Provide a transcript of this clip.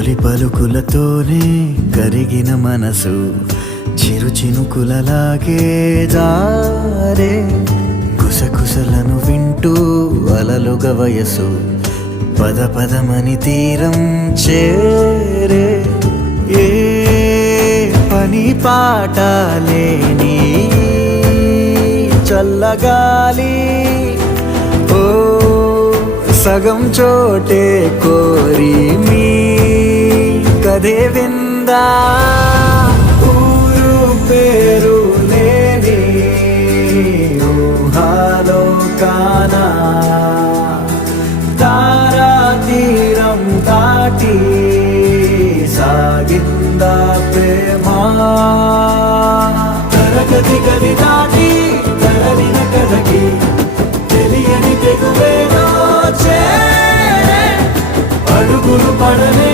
తొలి పలుకులతోనే కరిగిన మనసు చిరు చినుకులలాగే జారే కుసకుసలను వింటూ అలలుగా వయసు పద పదమని తీరం చేరే ఏ పని పాట లేని చల్లగాలి ఓ సగం చోటే కోరి మీ కదే విందా ఊరు పేరు లేని ఊహాలో కానా తారా తీరం దాటి సాగిందా ప్రేమ తరగతి గది దాటి తరలిన కథకి తెలియని తెగువేలో చేరే అడుగులు పడనే